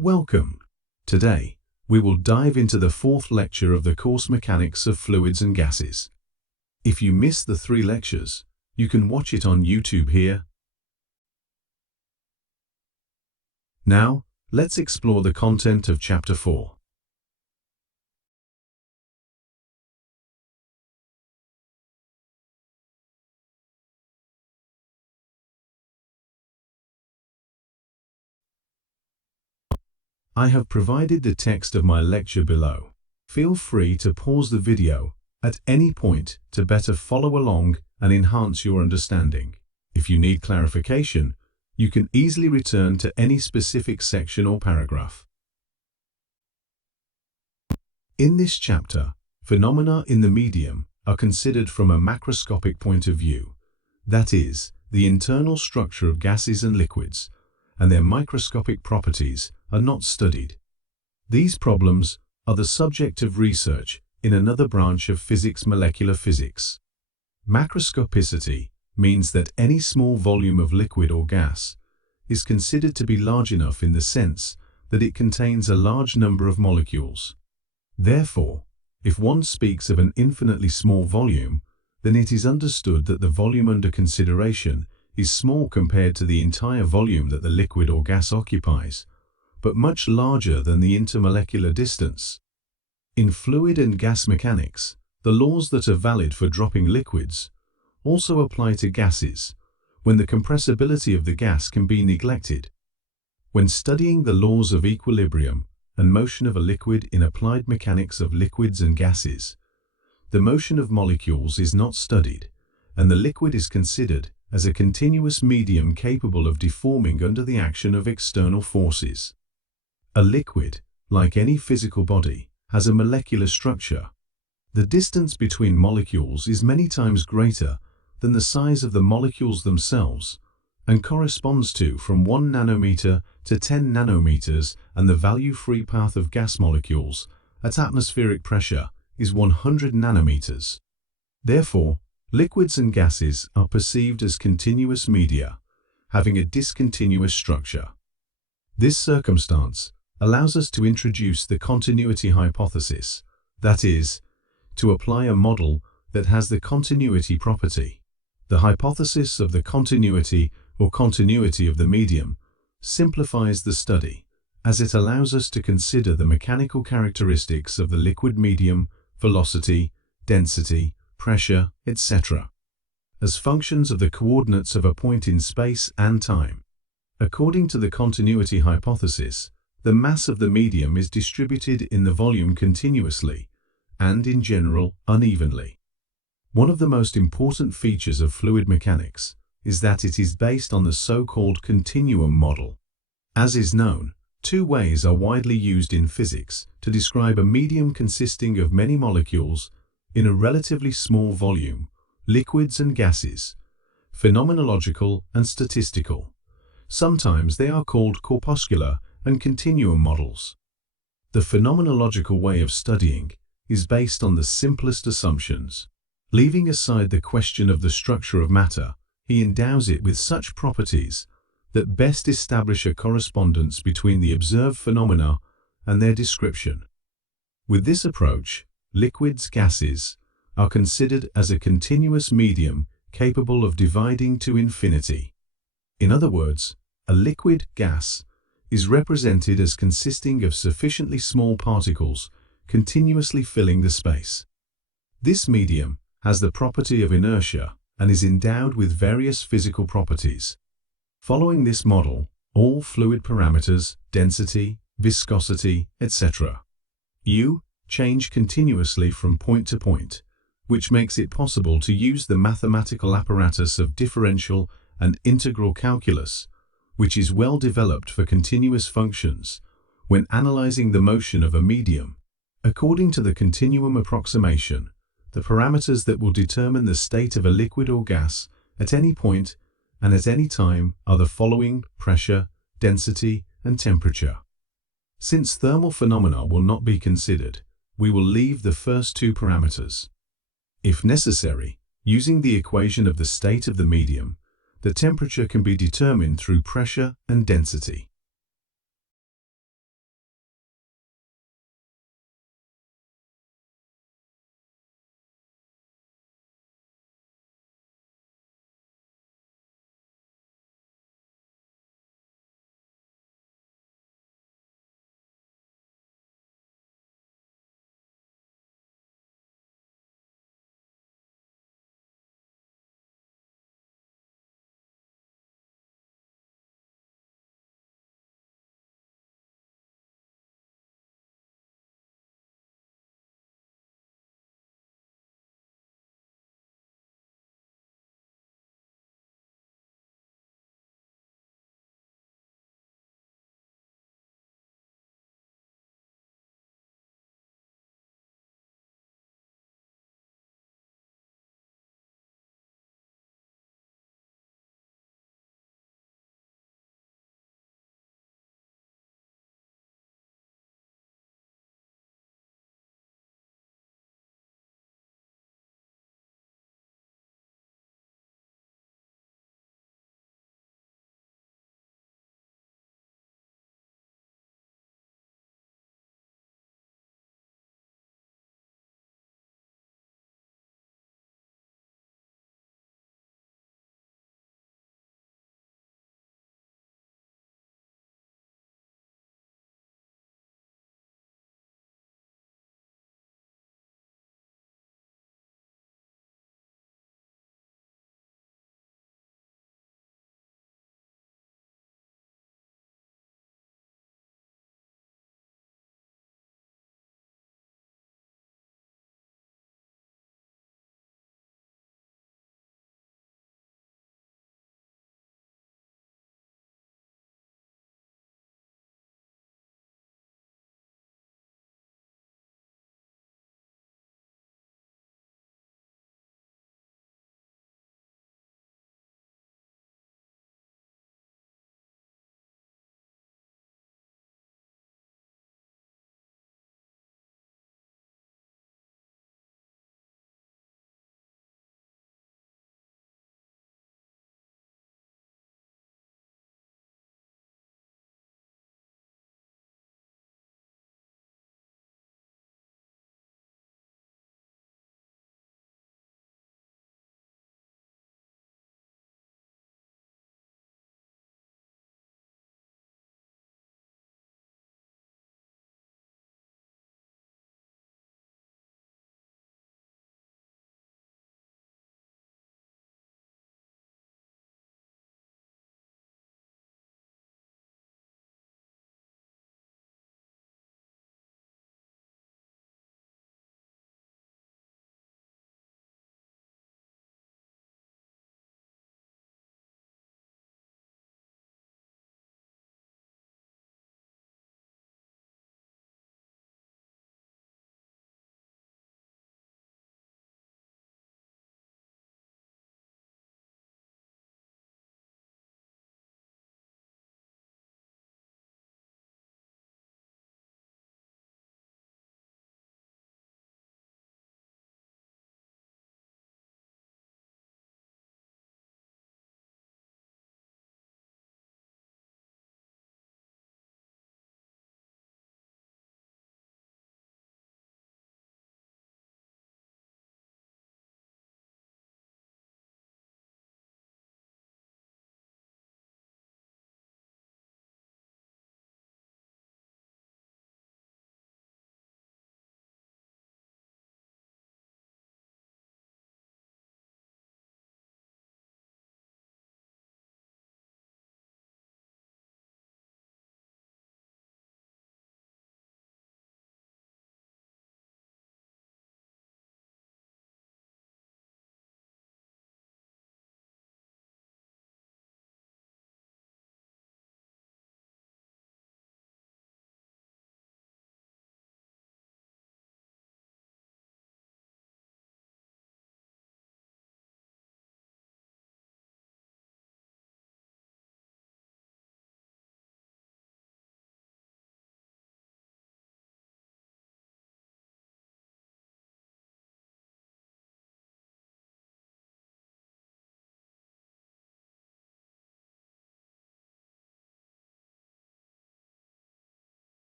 Welcome. Today, we will dive into the fourth lecture of the course Mechanics of Fluids and Gases. If you missed the 3 lectures, you can watch it on YouTube here. Now, let's explore the content of Chapter 4. I have provided the text of my lecture below. Feel free to pause the video at any point to better follow along and enhance your understanding. If you need clarification, you can easily return to any specific section or paragraph. In this chapter, phenomena in the medium are considered from a macroscopic point of view, that is, the internal structure of gases and liquids, and their microscopic properties are not studied. These problems are the subject of research in another branch of physics, molecular physics. Macroscopicity means that any small volume of liquid or gas is considered to be large enough in the sense that it contains a large number of molecules. Therefore, if one speaks of an infinitely small volume, then it is understood that the volume under consideration is small compared to the entire volume that the liquid or gas occupies, but much larger than the intermolecular distance. In fluid and gas mechanics, the laws that are valid for dropping liquids also apply to gases, when the compressibility of the gas can be neglected. When studying the laws of equilibrium and motion of a liquid in applied mechanics of liquids and gases, the motion of molecules is not studied, and the liquid is considered as a continuous medium capable of deforming under the action of external forces. A liquid, like any physical body, has a molecular structure. The distance between molecules is many times greater than the size of the molecules themselves, and corresponds to from 1 nanometer to 10 nanometers, and the value-free path of gas molecules at atmospheric pressure is 100 nanometers. Therefore, liquids and gases are perceived as continuous media, having a discontinuous structure. This circumstance allows us to introduce the continuity hypothesis, that is, to apply a model that has the continuity property. The hypothesis of the continuity or continuity of the medium simplifies the study, as it allows us to consider the mechanical characteristics of the liquid medium, velocity, density, pressure, etc., as functions of the coordinates of a point in space and time. According to the continuity hypothesis, the mass of the medium is distributed in the volume continuously and, in general, unevenly. One of the most important features of fluid mechanics is that it is based on the so-called continuum model. As is known, 2 ways are widely used in physics to describe a medium consisting of many molecules in a relatively small volume: liquids and gases, phenomenological and statistical. Sometimes they are called corpuscular and continuum models. The phenomenological way of studying is based on the simplest assumptions. Leaving aside the question of the structure of matter, he endows it with such properties that best establish a correspondence between the observed phenomena and their description. With this approach, liquids, gases, are considered as a continuous medium capable of dividing to infinity. In other words, a liquid gas is represented as consisting of sufficiently small particles continuously filling the space. This medium has the property of inertia and is endowed with various physical properties. Following this model, all fluid parameters, density, viscosity, etc., change continuously from point to point, which makes it possible to use the mathematical apparatus of differential and integral calculus, which is well developed for continuous functions, when analyzing the motion of a medium. According to the continuum approximation, the parameters that will determine the state of a liquid or gas at any point and at any time are the following: pressure, density, and temperature. Since thermal phenomena will not be considered, we will leave the first 2 parameters. If necessary, using the equation of the state of the medium, the temperature can be determined through pressure and density.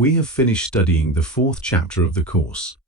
We have finished studying the fourth chapter of the course.